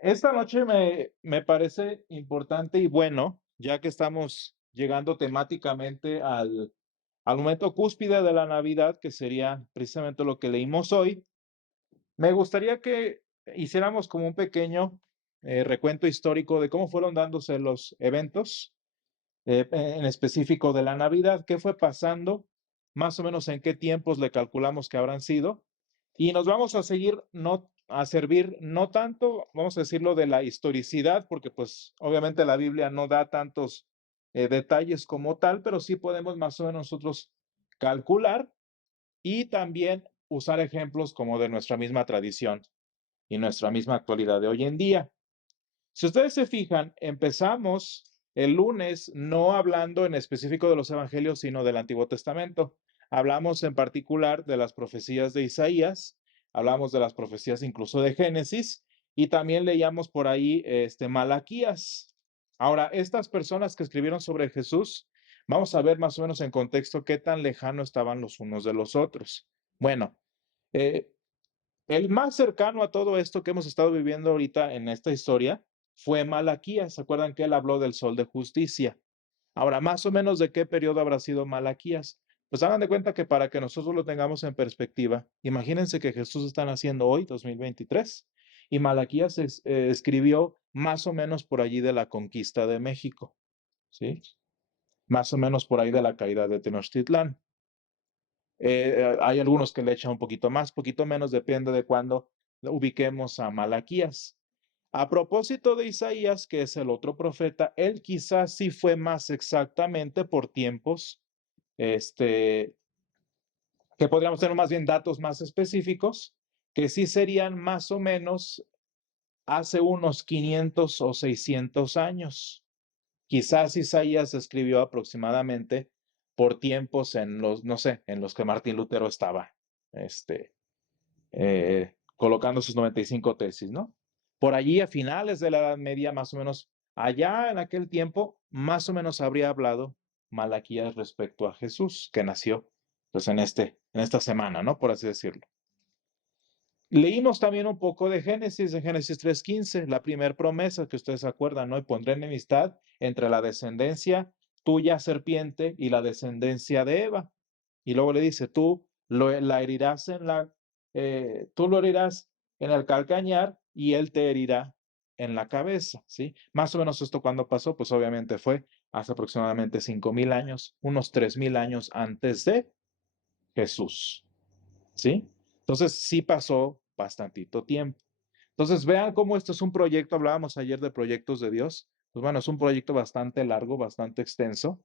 Esta noche me parece importante y bueno, ya que estamos llegando temáticamente al momento cúspide de la Navidad, que sería precisamente lo que leímos hoy, me gustaría que hiciéramos como un pequeño recuento histórico de cómo fueron dándose los eventos, en específico de la Navidad, qué fue pasando, más o menos en qué tiempos le calculamos que habrán sido, y nos vamos a seguir, no a servir, no tanto, vamos a decirlo, de la historicidad, porque pues obviamente la Biblia no da tantos detalles como tal, pero sí podemos más o menos nosotros calcular y también usar ejemplos como de nuestra misma tradición y nuestra misma actualidad de hoy en día. Si ustedes se fijan, empezamos el lunes no hablando en específico de los evangelios, sino del Antiguo Testamento. Hablamos en particular de las profecías de Isaías, hablamos de las profecías incluso de Génesis y también leíamos por ahí Malaquías. Ahora, estas personas que escribieron sobre Jesús, vamos a ver más o menos en contexto qué tan lejano estaban los unos de los otros. Bueno, eh, el más cercano a todo esto que hemos estado viviendo ahorita en esta historia fue Malaquías. ¿Se acuerdan que él habló del sol de justicia? Ahora, más o menos de qué periodo habrá sido Malaquías. Pues hagan de cuenta que para que nosotros lo tengamos en perspectiva, imagínense que Jesús está naciendo hoy, 2023, y Malaquías escribió más o menos por allí de la conquista de México, ¿sí? Más o menos por ahí de la caída de Tenochtitlán. Hay algunos que le echan un poquito más, poquito menos, depende de cuándo ubiquemos a Malaquías. A propósito de Isaías, que es el otro profeta, él quizás sí fue más exactamente por tiempos, este, que podríamos tener más bien datos más específicos, que sí serían más o menos hace unos 500 o 600 años. Quizás Isaías escribió aproximadamente por tiempos en los, no sé, en los que Martín Lutero estaba, este, colocando sus 95 tesis, ¿no? Por allí a finales de la Edad Media, más o menos, allá en aquel tiempo, más o menos habría hablado Malaquías respecto a Jesús, que nació pues en esta semana, ¿no? Por así decirlo. Leímos también un poco de Génesis 3:15, la primera promesa que ustedes se acuerdan, ¿no? Y pondré enemistad entre la descendencia tuya, serpiente, y la descendencia de Eva. Y luego le dice, la herirás tú lo herirás en el calcañar y él te herirá en la cabeza, ¿sí? Más o menos esto cuando pasó, pues obviamente fue hace aproximadamente 5,000 años, unos 3,000 años antes de Jesús, ¿sí? Entonces sí pasó bastantito tiempo. Entonces vean cómo esto es un proyecto, hablábamos ayer de proyectos de Dios, pues bueno, es un proyecto bastante largo, bastante extenso,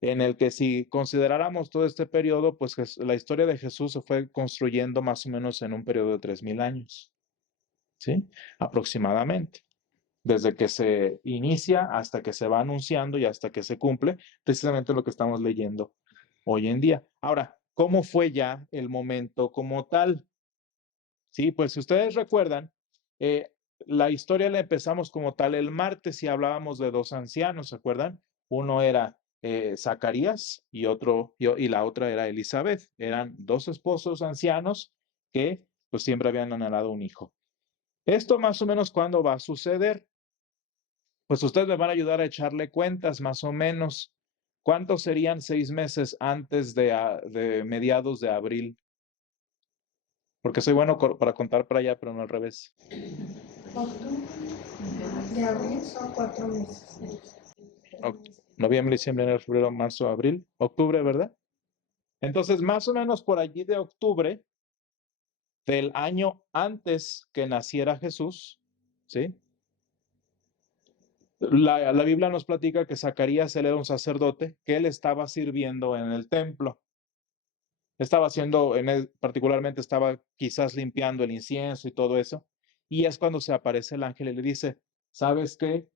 en el que si consideráramos todo este periodo, pues la historia de Jesús se fue construyendo más o menos en un periodo de 3,000 años, ¿sí? Aproximadamente, desde que se inicia hasta que se va anunciando y hasta que se cumple, precisamente lo que estamos leyendo hoy en día. Ahora, ¿cómo fue ya el momento como tal? Sí, pues si ustedes recuerdan, eh, la historia la empezamos como tal el martes y hablábamos de dos ancianos, ¿se acuerdan? Uno era Zacarías y la otra era Elizabeth. Eran dos esposos ancianos que pues siempre habían anhelado un hijo. Esto más o menos cuándo va a suceder. Pues ustedes me van a ayudar a echarle cuentas más o menos. ¿Cuántos serían 6 meses antes de mediados de abril? Porque soy bueno para contar para allá, pero no al revés. Octubre de abril son 4 meses. Noviembre, diciembre, enero, febrero, marzo, abril, octubre, ¿verdad? Entonces, más o menos por allí de octubre del año antes que naciera Jesús, ¿sí? La Biblia nos platica que Zacarías, él era un sacerdote, que él estaba sirviendo en el templo. Estaba haciendo, particularmente estaba quizás limpiando el incienso y todo eso. Y es cuando se aparece el ángel y le dice, ¿sabes qué?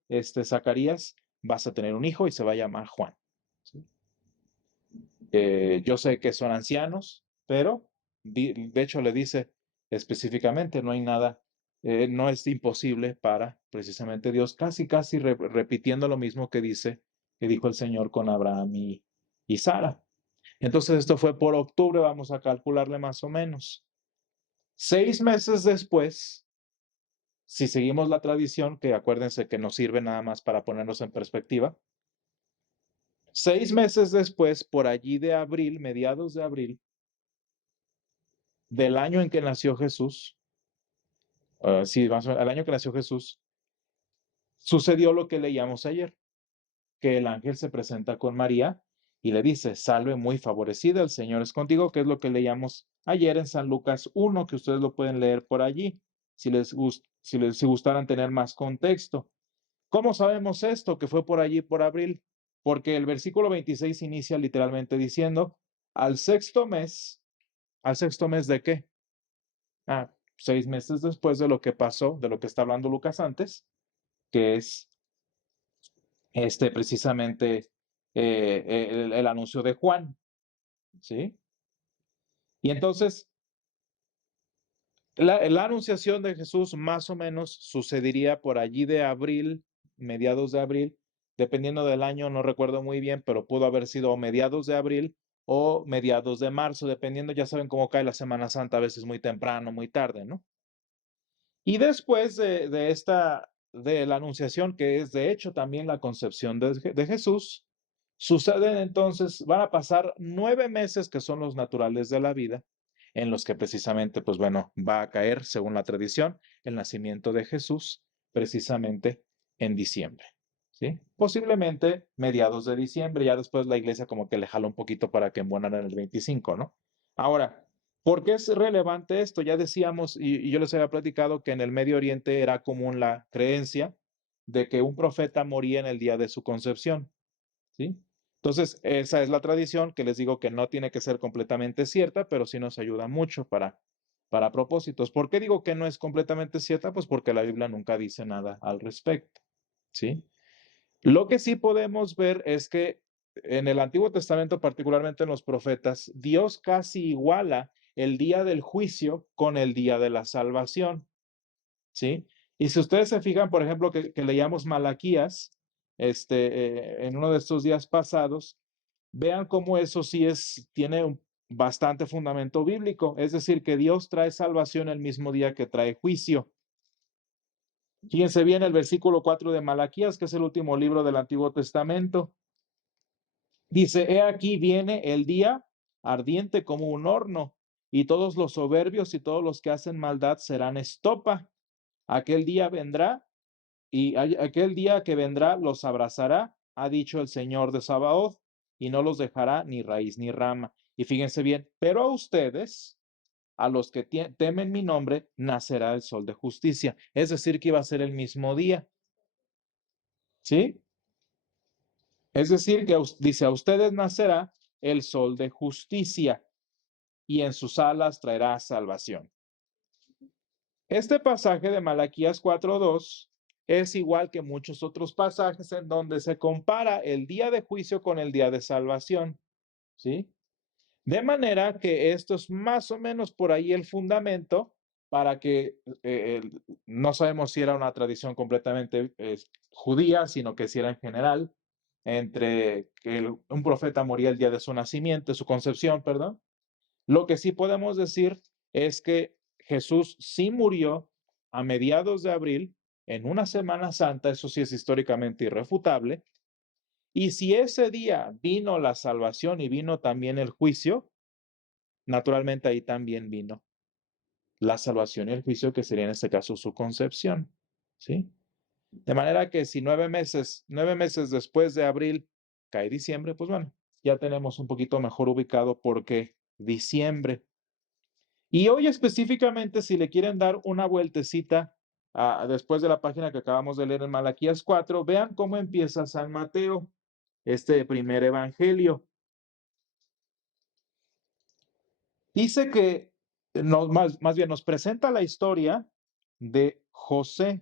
Zacarías, vas a tener un hijo y se va a llamar Juan. ¿Sí? Yo sé que son ancianos, pero de hecho le dice específicamente, no hay nada, no es imposible para precisamente Dios, casi repitiendo lo mismo que dijo el Señor con Abraham y Sara. Entonces esto fue por octubre, vamos a calcularle más o menos. 6 meses después, si seguimos la tradición, que acuérdense que nos sirve nada más para ponernos en perspectiva, 6 meses después, por allí de abril, mediados de abril, del año en que nació Jesús, sí, más o menos, el año que nació Jesús, sucedió lo que leíamos ayer, que el ángel se presenta con María y le dice, salve muy favorecida, el Señor es contigo, que es lo que leíamos ayer en San Lucas 1, que ustedes lo pueden leer por allí, si gustaran tener más contexto. ¿Cómo sabemos esto? Que fue por allí, por abril, porque el versículo 26 inicia literalmente diciendo, al sexto mes ¿de qué? 6 meses después de lo que pasó, de lo que está hablando Lucas antes, que es precisamente el anuncio de Juan, ¿sí? Y entonces, la anunciación de Jesús más o menos sucedería por allí de abril, mediados de abril, dependiendo del año, no recuerdo muy bien, pero pudo haber sido mediados de abril o mediados de marzo, dependiendo, ya saben cómo cae la Semana Santa, a veces muy temprano, muy tarde, ¿no? Y después de la anunciación, que es de hecho también la concepción de Jesús, suceden entonces, van a pasar 9 meses que son los naturales de la vida, en los que precisamente, pues bueno, va a caer, según la tradición, el nacimiento de Jesús, precisamente en diciembre, ¿sí? Posiblemente mediados de diciembre, ya después la iglesia como que le jala un poquito para que embonaran el 25, ¿no? Ahora, ¿por qué es relevante esto? Ya decíamos, y yo les había platicado que en el Medio Oriente era común la creencia de que un profeta moría en el día de su concepción, ¿sí? Entonces, esa es la tradición que les digo que no tiene que ser completamente cierta, pero sí nos ayuda mucho para propósitos. ¿Por qué digo que no es completamente cierta? Pues porque la Biblia nunca dice nada al respecto, ¿sí? Lo que sí podemos ver es que en el Antiguo Testamento, particularmente en los profetas, Dios casi iguala el día del juicio con el día de la salvación, ¿sí? Y si ustedes se fijan, por ejemplo, que leíamos Malaquías, en uno de estos días pasados, vean cómo eso sí tiene bastante fundamento bíblico, es decir, que Dios trae salvación el mismo día que trae juicio. Fíjense bien el versículo 4 de Malaquías, que es el último libro del Antiguo Testamento. Dice, he aquí viene el día ardiente como un horno, y todos los soberbios y todos los que hacen maldad serán estopa. Aquel día vendrá, y aquel día que vendrá los abrazará, ha dicho el Señor de Sabaoth, y no los dejará ni raíz ni rama. Y fíjense bien, pero a ustedes, a los que temen mi nombre, nacerá el sol de justicia. Es decir, que iba a ser el mismo día, ¿sí? Es decir, que dice, a ustedes nacerá el sol de justicia y en sus alas traerá salvación. Este pasaje de Malaquías 4:2 es igual que muchos otros pasajes en donde se compara el día de juicio con el día de salvación, ¿sí? De manera que esto es más o menos por ahí el fundamento para que no sabemos si era una tradición completamente judía, sino que si era en general, entre que un profeta moría el día de su nacimiento, su concepción, perdón. Lo que sí podemos decir es que Jesús sí murió a mediados de abril, en una Semana Santa, eso sí es históricamente irrefutable, y si ese día vino la salvación y vino también el juicio, naturalmente ahí también vino la salvación y el juicio, que sería en este caso su concepción, ¿sí? De manera que si 9 meses después de abril cae diciembre, pues bueno, ya tenemos un poquito mejor ubicado por qué diciembre. Y hoy específicamente, si le quieren dar una vueltecita después de la página que acabamos de leer en Malaquías 4, vean cómo empieza San Mateo, este primer evangelio. Dice que, más bien nos presenta la historia de José,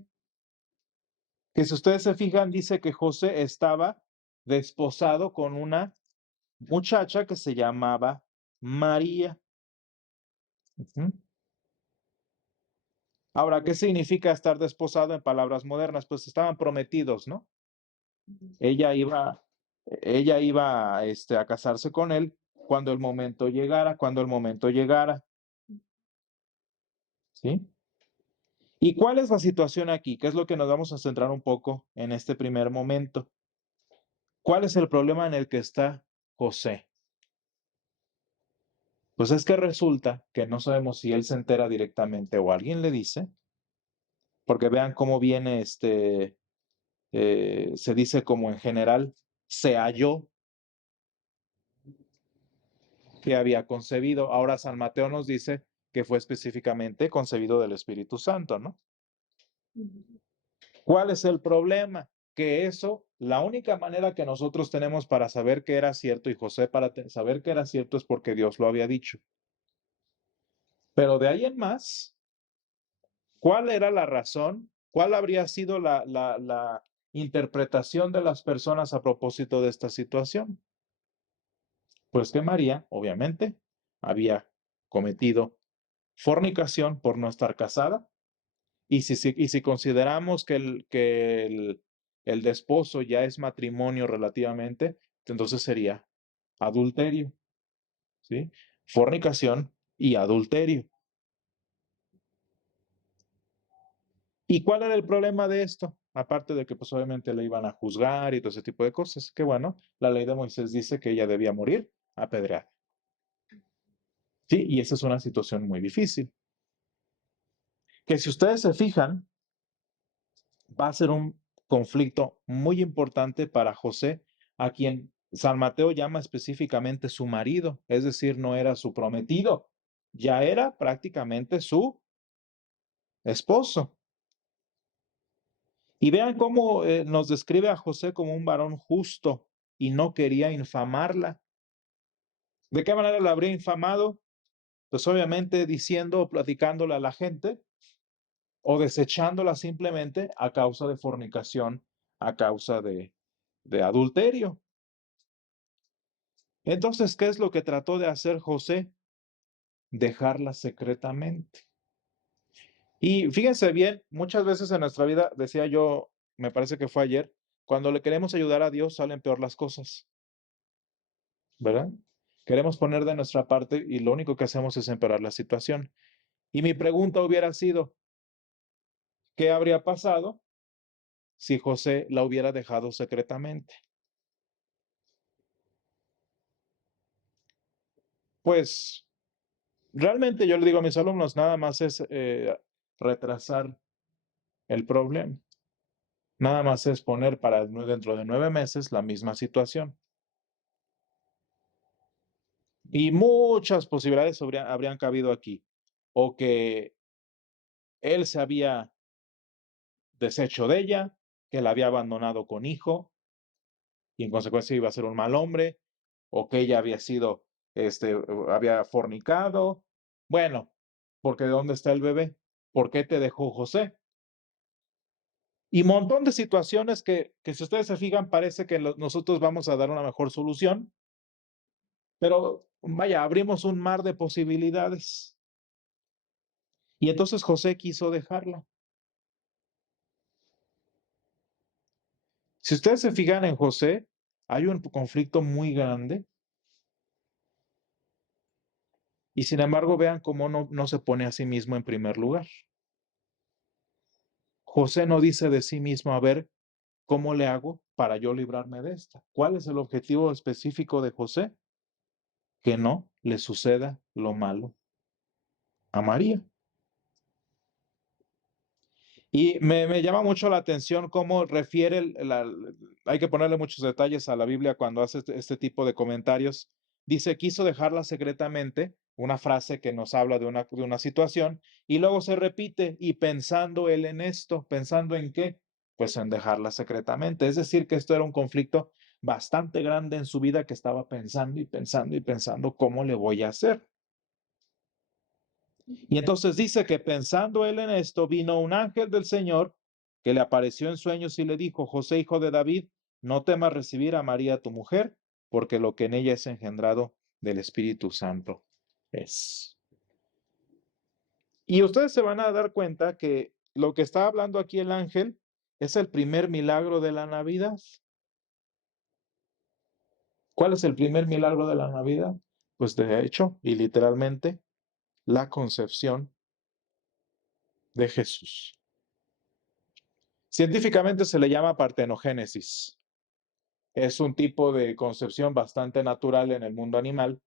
que si ustedes se fijan, dice que José estaba desposado con una muchacha que se llamaba María. Ujú. Ahora, ¿qué significa estar desposado en palabras modernas? Pues estaban prometidos, ¿no? Ella iba, ella iba a casarse con él cuando el momento llegara, ¿sí? ¿Y cuál es la situación aquí? ¿Qué es lo que nos vamos a centrar un poco en este primer momento? ¿Cuál es el problema en el que está José? Pues es que resulta que no sabemos si él se entera directamente o alguien le dice, porque vean cómo viene se dice como en general, se halló que había concebido. Ahora San Mateo nos dice que fue específicamente concebido del Espíritu Santo, ¿no? ¿Cuál es el problema? Que eso, la única manera que nosotros tenemos para saber que era cierto y José para saber que era cierto es porque Dios lo había dicho. Pero de ahí en más, ¿cuál era la razón? ¿Cuál habría sido la interpretación de las personas a propósito de esta situación? Pues que María, obviamente, había cometido fornicación por no estar casada. Y si consideramos que el desposo ya es matrimonio relativamente, entonces sería adulterio, ¿sí? Fornicación y adulterio. ¿Y cuál era el problema de esto? Aparte de que pues obviamente le iban a juzgar y todo ese tipo de cosas, que bueno, la ley de Moisés dice que ella debía morir apedreada. Sí, y esa es una situación muy difícil. Que si ustedes se fijan, va a ser un conflicto muy importante para José, a quien San Mateo llama específicamente su marido, es decir, no era su prometido, ya era prácticamente su esposo. Y vean cómo nos describe a José como un varón justo y no quería infamarla. ¿De qué manera la habría infamado? Pues obviamente diciendo o platicándole a la gente o desechándola simplemente a causa de fornicación, a causa de adulterio. Entonces, ¿qué es lo que trató de hacer José? Dejarla secretamente. Y fíjense bien, muchas veces en nuestra vida, decía yo, me parece que fue ayer, cuando le queremos ayudar a Dios salen peor las cosas, ¿verdad? Queremos poner de nuestra parte y lo único que hacemos es empeorar la situación. Y mi pregunta hubiera sido, ¿qué habría pasado si José la hubiera dejado secretamente? Pues realmente yo le digo a mis alumnos, nada más es retrasar el problema. Nada más es poner para dentro de 9 meses la misma situación. Y muchas posibilidades habrían cabido aquí. O que él se había deshecho de ella, que la había abandonado con hijo y en consecuencia iba a ser un mal hombre, o que ella había sido, había fornicado. Bueno, porque ¿de dónde está el bebé? ¿Por qué te dejó José? Y montón de situaciones que si ustedes se fijan, parece que nosotros vamos a dar una mejor solución, pero vaya, abrimos un mar de posibilidades. Y entonces José quiso dejarla. Si ustedes se fijan en José, hay un conflicto muy grande. Y sin embargo, vean cómo no se pone a sí mismo en primer lugar. José no dice de sí mismo, a ver, ¿cómo le hago para yo librarme de esta? ¿Cuál es el objetivo específico de José? Que no le suceda lo malo a María. Y me llama mucho la atención cómo refiere, hay que ponerle muchos detalles a la Biblia cuando hace este tipo de comentarios. Dice, quiso dejarla secretamente, una frase que nos habla de una situación, y luego se repite, y pensando él en esto, ¿pensando en qué? Pues en dejarla secretamente. Es decir, que esto era un conflicto bastante grande en su vida que estaba pensando y pensando y pensando, ¿cómo le voy a hacer? Y entonces dice que pensando él en esto, vino un ángel del Señor que le apareció en sueños y le dijo, José, hijo de David, no temas recibir a María tu mujer, porque lo que en ella es engendrado del Espíritu Santo es. Y ustedes se van a dar cuenta que lo que está hablando aquí el ángel es el primer milagro de la Navidad. ¿Cuál es el primer milagro de la Navidad? Pues de hecho y literalmente la concepción de Jesús. Científicamente se le llama partenogénesis. Es un tipo de concepción bastante natural en el mundo animal,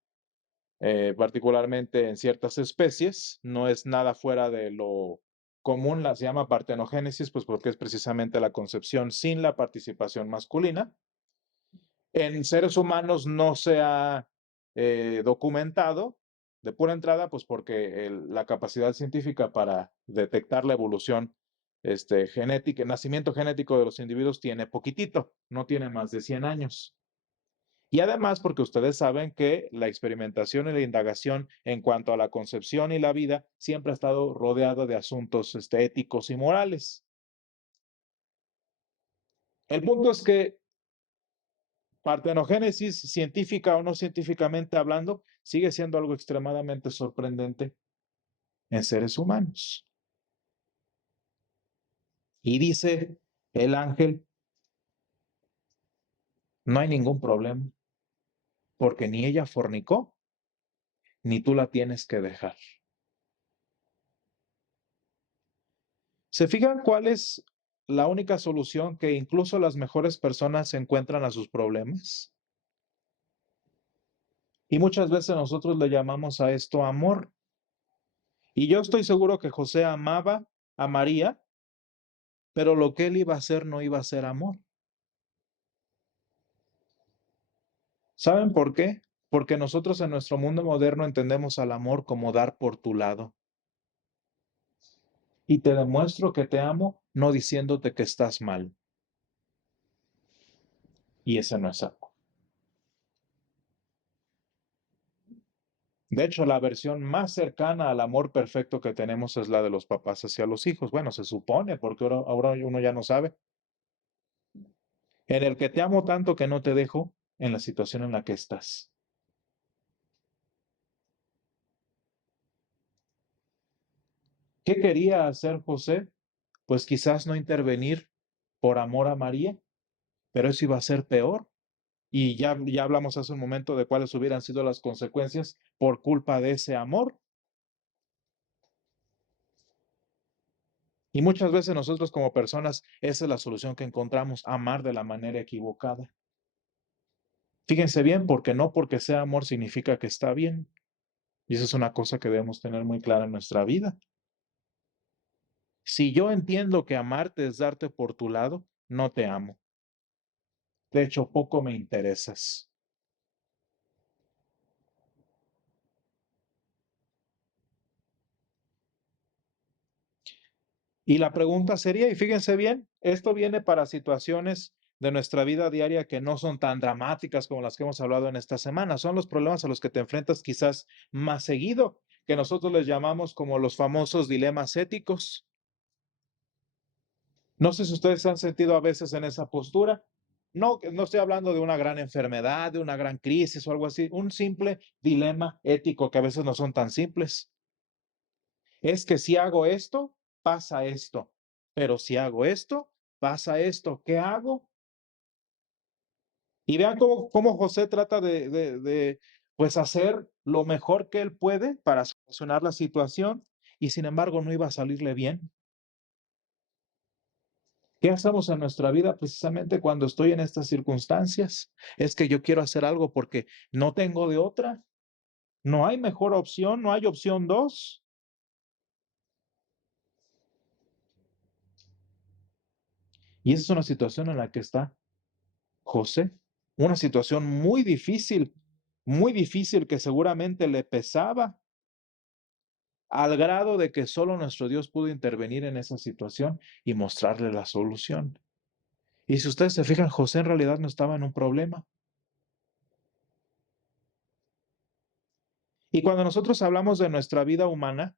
particularmente en ciertas especies. No es nada fuera de lo común, se llama partenogénesis, pues porque es precisamente la concepción sin la participación masculina. En seres humanos no se ha documentado de pura entrada, pues porque la capacidad científica para detectar la evolución genética, el nacimiento genético de los individuos tiene poquitito, no tiene más de 100 años. Y además porque ustedes saben que la experimentación y la indagación en cuanto a la concepción y la vida siempre ha estado rodeada de asuntos éticos y morales. El punto es que partenogénesis, científica o no científicamente hablando, sigue siendo algo extremadamente sorprendente en seres humanos. Y dice el ángel, no hay ningún problema, porque ni ella fornicó, ni tú la tienes que dejar. ¿Se fijan cuál es la única solución que incluso las mejores personas encuentran a sus problemas? Y muchas veces nosotros le llamamos a esto amor. Y yo estoy seguro que José amaba a María, pero lo que él iba a hacer no iba a ser amor. ¿Saben por qué? Porque nosotros en nuestro mundo moderno entendemos al amor como dar por tu lado. Y te demuestro que te amo, no diciéndote que estás mal. Y ese no es amor. De hecho, la versión más cercana al amor perfecto que tenemos es la de los papás hacia los hijos. Bueno, se supone, porque ahora uno ya no sabe. En el que te amo tanto que no te dejo en la situación en la que estás. ¿Qué quería hacer José? Pues quizás no intervenir por amor a María, pero eso iba a ser peor. Y ya hablamos hace un momento de cuáles hubieran sido las consecuencias por culpa de ese amor. Y muchas veces nosotros como personas, esa es la solución que encontramos, amar de la manera equivocada. Fíjense bien, porque no porque sea amor significa que está bien. Y esa es una cosa que debemos tener muy clara en nuestra vida. Si yo entiendo que amarte es darte por tu lado, no te amo. De hecho, poco me interesas. Y la pregunta sería, y fíjense bien, esto viene para situaciones de nuestra vida diaria que no son tan dramáticas como las que hemos hablado en esta semana. Son los problemas a los que te enfrentas quizás más seguido, que nosotros les llamamos como los famosos dilemas éticos. No sé si ustedes se han sentido a veces en esa postura. No, no estoy hablando de una gran enfermedad, de una gran crisis o algo así. Un simple dilema ético que a veces no son tan simples. Es que si hago esto, pasa esto. Pero si hago esto, pasa esto. ¿Qué hago? Y vean cómo José trata de pues hacer lo mejor que él puede para solucionar la situación y sin embargo no iba a salirle bien. ¿Qué hacemos en nuestra vida precisamente cuando estoy en estas circunstancias? Es que yo quiero hacer algo porque no tengo de otra. No hay mejor opción, no hay opción 2. Y esa es una situación en la que está José. Una situación muy difícil que seguramente le pesaba al grado de que solo nuestro Dios pudo intervenir en esa situación y mostrarle la solución. Y si ustedes se fijan, José en realidad no estaba en un problema. Y cuando nosotros hablamos de nuestra vida humana,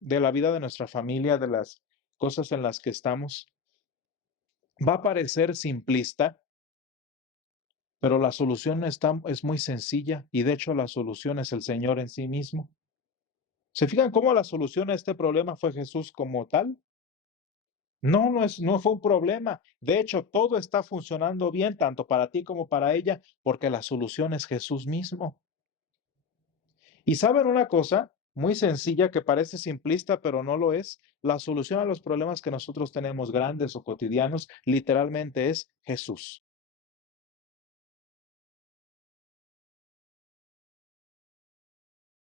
de la vida de nuestra familia, de las cosas en las que estamos, va a parecer simplista, pero la solución es muy sencilla y de hecho la solución es el Señor en sí mismo. ¿Se fijan cómo la solución a este problema fue Jesús como tal? No fue un problema. De hecho, todo está funcionando bien, tanto para ti como para ella, porque la solución es Jesús mismo. Y saben una cosa, muy sencilla que parece simplista, pero no lo es. La solución a los problemas que nosotros tenemos, grandes o cotidianos, literalmente es Jesús.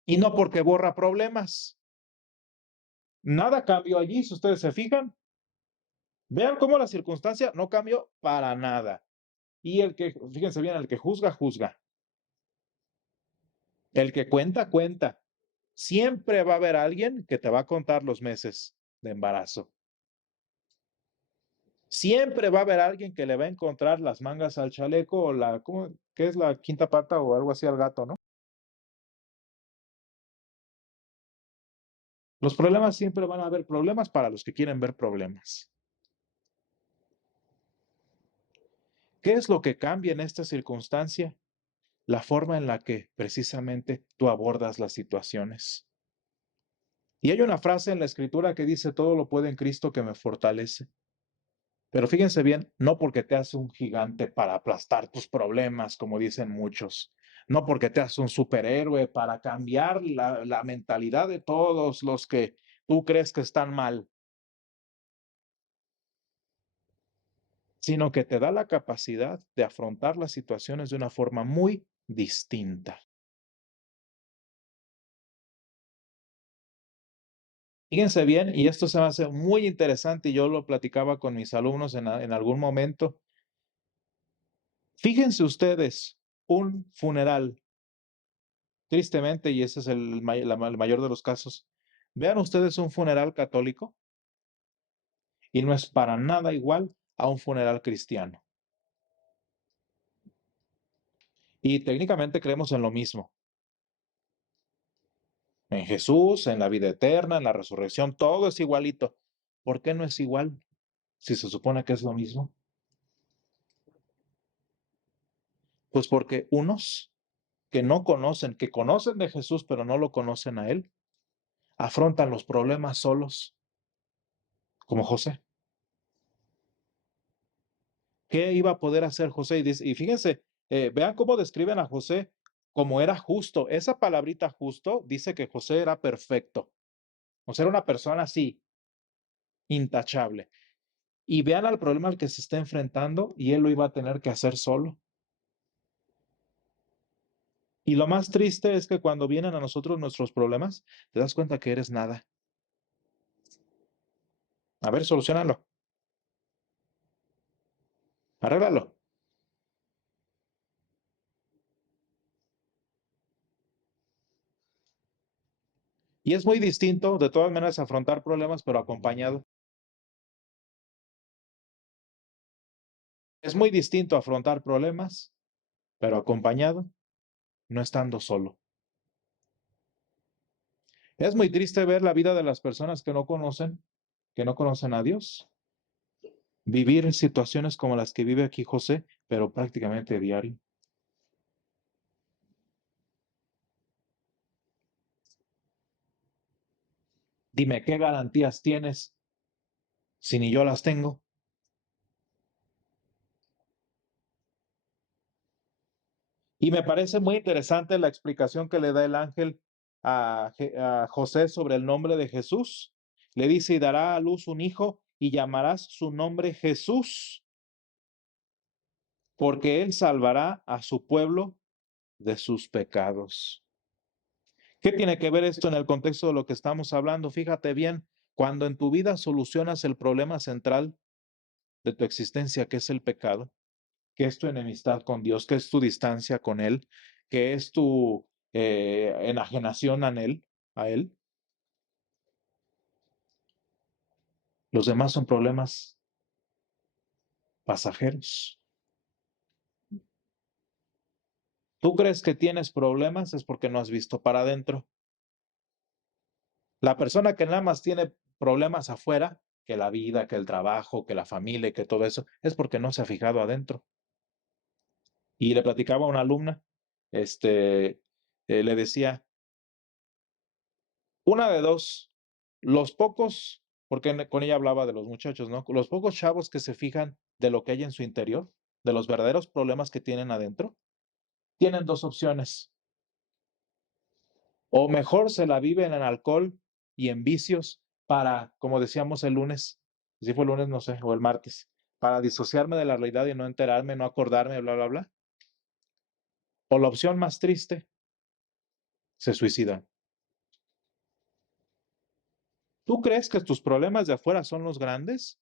Y no porque borra problemas. Nada cambió allí, si ustedes se fijan. Vean cómo la circunstancia no cambió para nada. Y fíjense bien, el que juzga, juzga. El que cuenta, cuenta. Siempre va a haber alguien que te va a contar los meses de embarazo. Siempre va a haber alguien que le va a encontrar las mangas al chaleco o ¿qué es la quinta pata o algo así al gato, no? Los problemas siempre van a haber problemas para los que quieren ver problemas. ¿Qué es lo que cambia en esta circunstancia? La forma en la que precisamente tú abordas las situaciones. Y hay una frase en la escritura que dice, todo lo puedo en Cristo que me fortalece. Pero fíjense bien, no porque te hace un gigante para aplastar tus problemas, como dicen muchos, no porque te hace un superhéroe para cambiar la mentalidad de todos los que tú crees que están mal, sino que te da la capacidad de afrontar las situaciones de una forma muy distinta. Fíjense bien, y esto se me hace muy interesante y yo lo platicaba con mis alumnos en algún momento. Fíjense ustedes, un funeral, tristemente, y ese es el mayor de los casos, vean ustedes un funeral católico y no es para nada igual a un funeral cristiano. Y técnicamente creemos en lo mismo, en Jesús, en la vida eterna, en la resurrección, todo es igualito. ¿Por qué no es igual si se supone que es lo mismo? Pues porque unos que no conocen, que conocen de Jesús pero no lo conocen a Él, afrontan los problemas solos, como José. ¿Qué iba a poder hacer José? Y fíjense, vean cómo describen a José como era justo. Esa palabrita justo dice que José era perfecto. O sea, era una persona así, intachable. Y vean al problema al que se está enfrentando y él lo iba a tener que hacer solo. Y lo más triste es que cuando vienen a nosotros nuestros problemas, te das cuenta que eres nada. A ver, solucionalo. Arréglalo. Y es muy distinto, de todas maneras, afrontar problemas, pero acompañado. Es muy distinto afrontar problemas, pero acompañado, no estando solo. Es muy triste ver la vida de las personas que no conocen a Dios. Vivir situaciones como las que vive aquí José, pero prácticamente diario. Dime, ¿qué garantías tienes si ni yo las tengo? Y me parece muy interesante la explicación que le da el ángel a José sobre el nombre de Jesús. Le dice, y dará a luz un hijo y llamarás su nombre Jesús, porque él salvará a su pueblo de sus pecados. ¿Qué tiene que ver esto en el contexto de lo que estamos hablando? Fíjate bien, cuando en tu vida solucionas el problema central de tu existencia, que es el pecado, que es tu enemistad con Dios, que es tu distancia con Él, que es tu enajenación a Él, los demás son problemas pasajeros. Tú crees que tienes problemas es porque no has visto para adentro. La persona que nada más tiene problemas afuera, que la vida, que el trabajo, que la familia, que todo eso, es porque no se ha fijado adentro. Y le platicaba a una alumna, le decía, una de dos, los pocos, porque con ella hablaba de los muchachos, ¿no? Los pocos chavos que se fijan de lo que hay en su interior, de los verdaderos problemas que tienen adentro, tienen dos opciones. O mejor se la viven en alcohol y en vicios para, como decíamos el lunes, si fue el lunes, no sé, o el martes, para disociarme de la realidad y no enterarme, no acordarme, bla, bla, bla. O la opción más triste, se suicidan. ¿Tú crees que tus problemas de afuera son los grandes?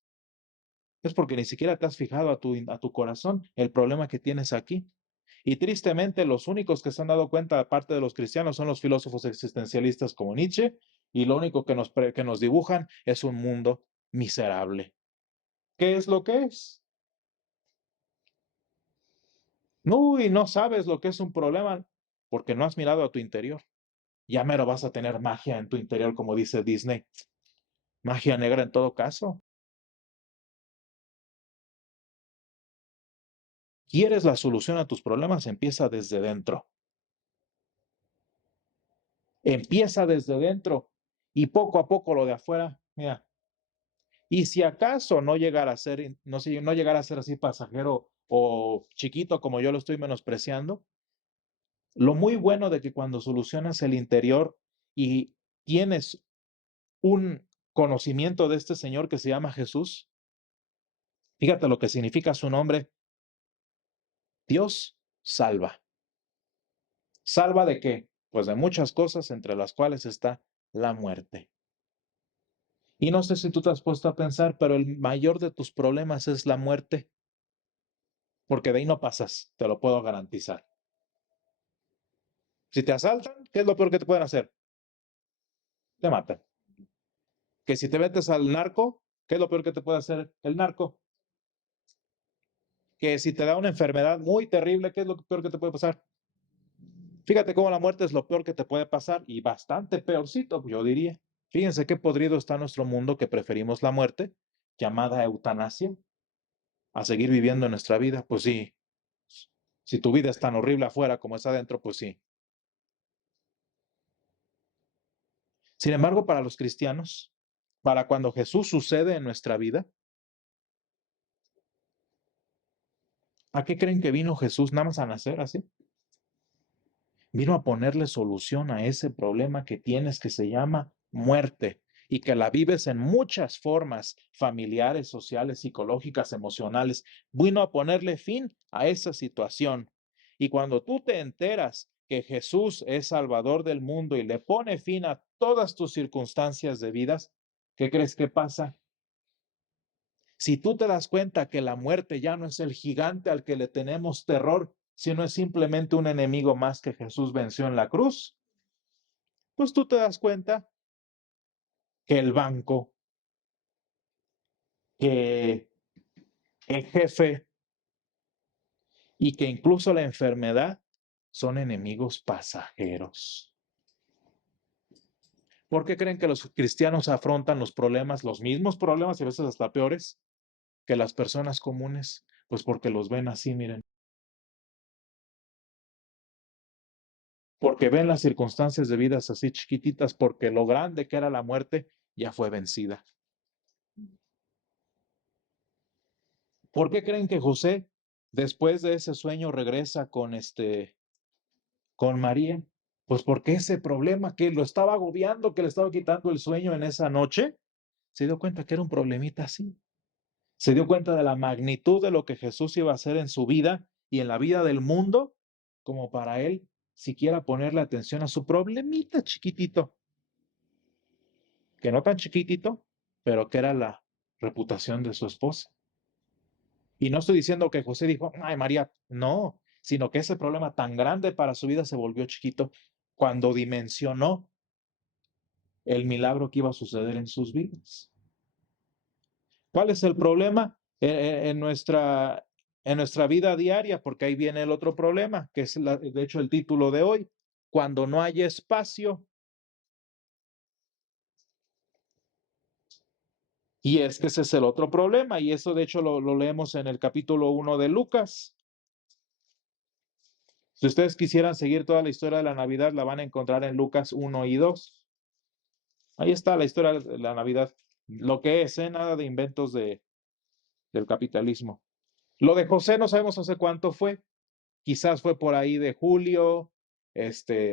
Es porque ni siquiera te has fijado a tu corazón el problema que tienes aquí. Y tristemente, los únicos que se han dado cuenta, aparte de los cristianos, son los filósofos existencialistas como Nietzsche, y lo único que nos dibujan es un mundo miserable. ¿Qué es lo que es? No, y no sabes lo que es un problema porque no has mirado a tu interior. Ya mero vas a tener magia en tu interior, como dice Disney. Magia negra en todo caso. ¿Quieres la solución a tus problemas? Empieza desde dentro. Empieza desde dentro y poco a poco lo de afuera, mira. Y si acaso no llegara a ser, no sé, no llegara a ser así pasajero o chiquito como yo lo estoy menospreciando, lo muy bueno de que cuando solucionas el interior y tienes un conocimiento de este Señor que se llama Jesús, fíjate lo que significa su nombre, Dios salva. ¿Salva de qué? Pues de muchas cosas, entre las cuales está la muerte. Y no sé si tú te has puesto a pensar, pero el mayor de tus problemas es la muerte, porque de ahí no pasas, te lo puedo garantizar. Si te asaltan, ¿qué es lo peor que te pueden hacer? Te matan. Que si te metes al narco, ¿qué es lo peor que te puede hacer el narco? Que si te da una enfermedad muy terrible, ¿qué es lo peor que te puede pasar? Fíjate cómo la muerte es lo peor que te puede pasar y bastante peorcito, yo diría. Fíjense qué podrido está nuestro mundo que preferimos la muerte, llamada eutanasia, a seguir viviendo nuestra vida. Pues sí, si tu vida es tan horrible afuera como es adentro, pues sí. Sin embargo, para los cristianos, para cuando Jesús sucede en nuestra vida, ¿a qué creen que vino Jesús nada más a nacer así? Vino a ponerle solución a ese problema que tienes que se llama muerte y que la vives en muchas formas familiares, sociales, psicológicas, emocionales. Vino a ponerle fin a esa situación. Y cuando tú te enteras que Jesús es Salvador del mundo y le pone fin a todas tus circunstancias de vidas, ¿qué crees que pasa? Si tú te das cuenta que la muerte ya no es el gigante al que le tenemos terror, sino es simplemente un enemigo más que Jesús venció en la cruz, pues tú te das cuenta que el banco, que el jefe y que incluso la enfermedad son enemigos pasajeros. ¿Por qué creen que los cristianos afrontan los problemas, los mismos problemas y a veces hasta peores que las personas comunes? Pues porque los ven así, miren. Porque ven las circunstancias de vidas así chiquititas, porque lo grande que era la muerte ya fue vencida. ¿Por qué creen que José, después de ese sueño, regresa con María? Pues porque ese problema que lo estaba agobiando, que le estaba quitando el sueño en esa noche, se dio cuenta que era un problemita así. Se dio cuenta de la magnitud de lo que Jesús iba a hacer en su vida y en la vida del mundo, como para él siquiera ponerle atención a su problemita chiquitito, que no tan chiquitito, pero que era la reputación de su esposa. Y no estoy diciendo que José dijo, ay María, no, sino que ese problema tan grande para su vida se volvió chiquito cuando dimensionó el milagro que iba a suceder en sus vidas. ¿Cuál es el problema en nuestra vida diaria? Porque ahí viene el otro problema, que es de hecho el título de hoy. Cuando no hay espacio. Y es que ese es el otro problema, y eso de hecho lo leemos en el capítulo 1 de Lucas. Si ustedes quisieran seguir toda la historia de la Navidad, la van a encontrar en Lucas 1 y 2. Ahí está la historia de la Navidad. Lo que es, nada de inventos del capitalismo. Lo de José no sabemos hace cuánto fue. Quizás fue por ahí de julio,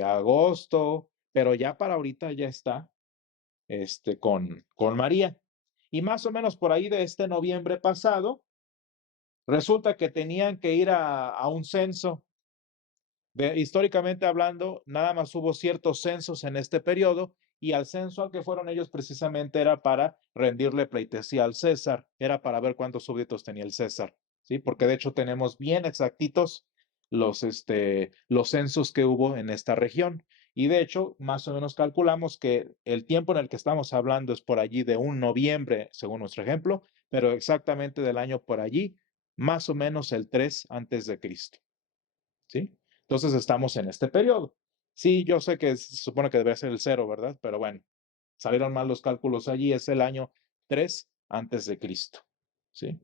agosto, pero ya para ahorita ya está con María. Y más o menos por ahí de este noviembre pasado, resulta que tenían que ir a un censo. Históricamente hablando, nada más hubo ciertos censos en este periodo y al censo al que fueron ellos precisamente era para rendirle pleitesía al César, era para ver cuántos súbditos tenía el César, ¿sí? Porque de hecho tenemos bien exactitos los censos que hubo en esta región. Y de hecho, más o menos calculamos que el tiempo en el que estamos hablando es por allí de un noviembre, según nuestro ejemplo, pero exactamente del año por allí, más o menos el 3 antes de Cristo. ¿Sí? Entonces estamos en este periodo. Sí, yo sé que se supone que debería ser el 0, ¿verdad? Pero bueno, salieron mal los cálculos allí, es el año 3 antes de Cristo. ¿Sí?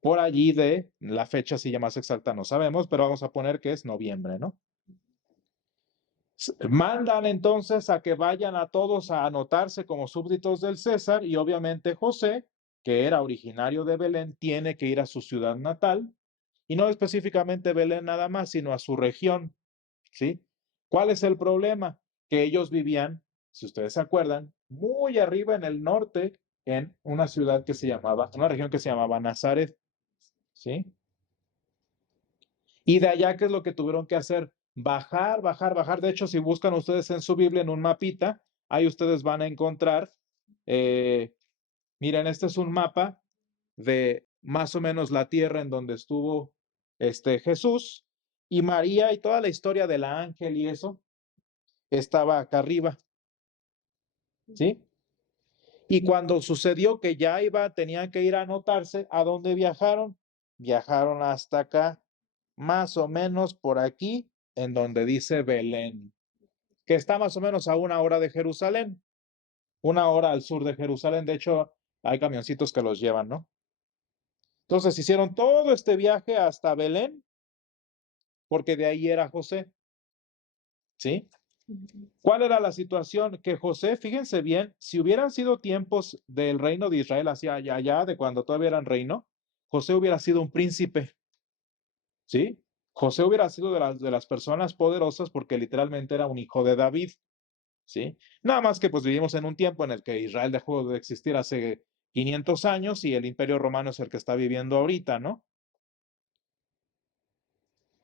Por allí de la fecha, si ya más exacta no sabemos, pero vamos a poner que es noviembre, ¿no? Mandan entonces a que vayan a todos a anotarse como súbditos del César y obviamente José, que era originario de Belén, tiene que ir a su ciudad natal y no específicamente Belén nada más, sino a su región, ¿sí? ¿Cuál es el problema? Que ellos vivían, si ustedes se acuerdan, muy arriba en el norte, en una ciudad que se llamaba, una región que se llamaba Nazaret, ¿sí? Y de allá, ¿qué es lo que tuvieron que hacer? Bajar, bajar, bajar. De hecho, si buscan ustedes en su Biblia, en un mapita, ahí ustedes van a encontrar, miren, este es un mapa de más o menos la tierra en donde estuvo Jesús y María y toda la historia del ángel y eso estaba acá arriba, ¿sí? Y cuando sucedió que ya tenían que ir a anotarse, ¿a dónde viajaron? Viajaron hasta acá, más o menos por aquí, en donde dice Belén, que está más o menos a 1 hora de Jerusalén, 1 hora al sur de Jerusalén. De hecho, hay camioncitos que los llevan, ¿no? Entonces hicieron todo este viaje hasta Belén, porque de ahí era José, ¿sí? ¿Cuál era la situación? Que José, fíjense bien, si hubieran sido tiempos del reino de Israel hacia allá, de cuando todavía eran reino, José hubiera sido un príncipe, ¿sí? José hubiera sido de las personas poderosas porque literalmente era un hijo de David, ¿sí? Nada más que pues vivimos en un tiempo en el que Israel dejó de existir hace 500 años y el Imperio Romano es el que está viviendo ahorita, ¿no?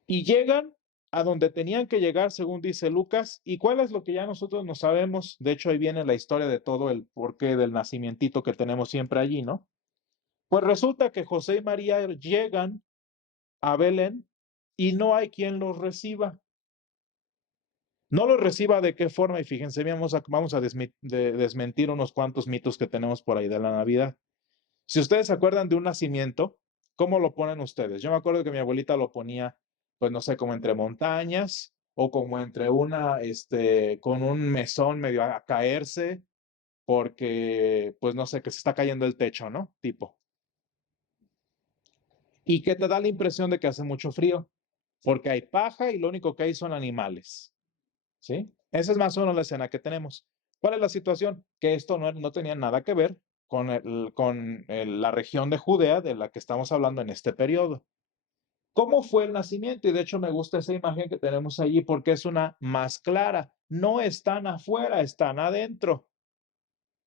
Y llegan a donde tenían que llegar, según dice Lucas. ¿Y cuál es lo que ya nosotros no sabemos? De hecho, ahí viene la historia de todo el porqué del nacimientito que tenemos siempre allí, ¿no? Pues resulta que José y María llegan a Belén y no hay quien los reciba. No los reciba de qué forma, y fíjense, vamos a desmentir unos cuantos mitos que tenemos por ahí de la Navidad. Si ustedes se acuerdan de un nacimiento, ¿cómo lo ponen ustedes? Yo me acuerdo que mi abuelita lo ponía, pues no sé, como entre montañas o como entre con un mesón medio a caerse, porque, pues no sé, que se está cayendo el techo, ¿no? Tipo. Y que te da la impresión de que hace mucho frío, porque hay paja y lo único que hay son animales, ¿sí? Esa es más o menos la escena que tenemos. ¿Cuál es la situación? Que esto no tenía nada que ver con la región de Judea de la que estamos hablando en este periodo. ¿Cómo fue el nacimiento? Y de hecho me gusta esa imagen que tenemos allí porque es una más clara. No están afuera, están adentro.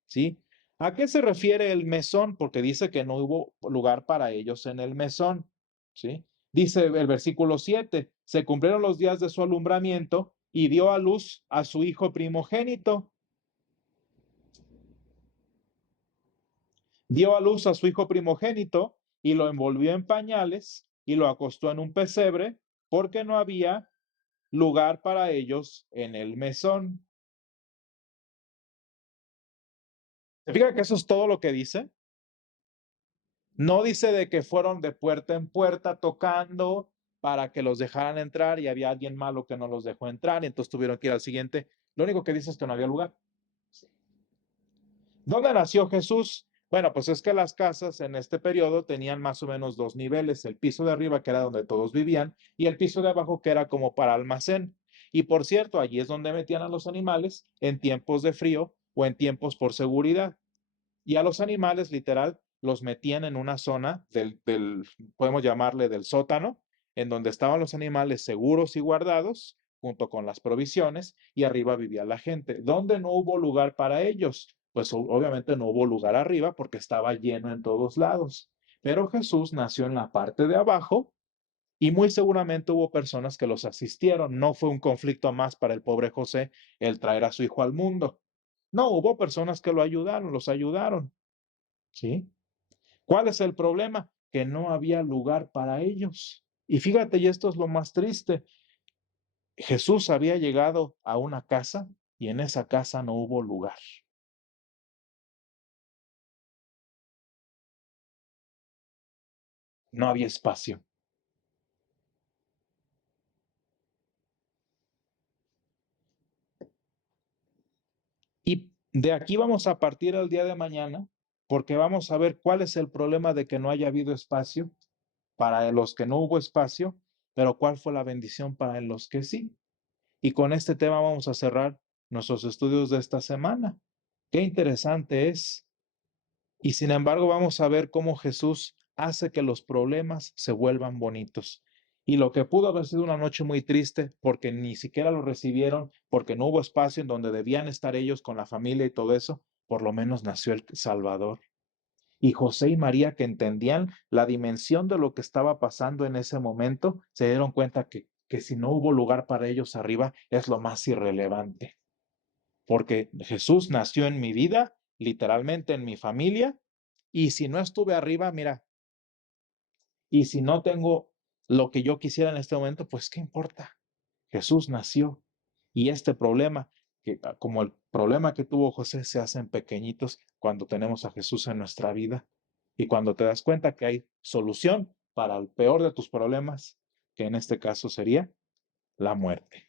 ¿Sí? ¿A qué se refiere el mesón? Porque dice que no hubo lugar para ellos en el mesón. ¿Sí? Dice el versículo 7, se cumplieron los días de su alumbramiento y dio a luz a su hijo primogénito. Dio a luz a su hijo primogénito y lo envolvió en pañales y lo acostó en un pesebre porque no había lugar para ellos en el mesón. ¿Se fija que eso es todo lo que dice? No dice de que fueron de puerta en puerta tocando para que los dejaran entrar y había alguien malo que no los dejó entrar y entonces tuvieron que ir al siguiente. Lo único que dice es que no había lugar. ¿Dónde nació Jesús? Bueno, pues es que las casas en este periodo tenían más o menos 2 niveles, el piso de arriba que era donde todos vivían y el piso de abajo que era como para almacén. Y por cierto, allí es donde metían a los animales en tiempos de frío o en tiempos por seguridad. Y a los animales, literal, los metían en una zona podemos llamarle del sótano, en donde estaban los animales seguros y guardados, junto con las provisiones, y arriba vivía la gente. ¿Dónde no hubo lugar para ellos? Pues obviamente no hubo lugar arriba porque estaba lleno en todos lados. Pero Jesús nació en la parte de abajo y muy seguramente hubo personas que los asistieron. No fue un conflicto más para el pobre José el traer a su hijo al mundo. No, hubo personas que lo ayudaron, los ayudaron. ¿Sí? ¿Cuál es el problema? Que no había lugar para ellos. Y fíjate, y esto es lo más triste, Jesús había llegado a una casa y en esa casa no hubo lugar. No había espacio. Y de aquí vamos a partir el día de mañana, porque vamos a ver cuál es el problema de que no haya habido espacio para los que no hubo espacio, pero cuál fue la bendición para los que sí. Y con este tema vamos a cerrar nuestros estudios de esta semana. Qué interesante es. Y sin embargo, vamos a ver cómo Jesús hace que los problemas se vuelvan bonitos. Y lo que pudo haber sido una noche muy triste porque ni siquiera lo recibieron, porque no hubo espacio en donde debían estar ellos con la familia y todo eso, por lo menos nació el Salvador. Y José y María, que entendían la dimensión de lo que estaba pasando en ese momento, se dieron cuenta que si no hubo lugar para ellos arriba, es lo más irrelevante. Porque Jesús nació en mi vida, literalmente en mi familia, y si no estuve arriba, mira, y si no tengo lo que yo quisiera en este momento, pues ¿qué importa? Jesús nació y este problema, que como el problema que tuvo José, se hacen pequeñitos cuando tenemos a Jesús en nuestra vida y cuando te das cuenta que hay solución para el peor de tus problemas, que en este caso sería la muerte.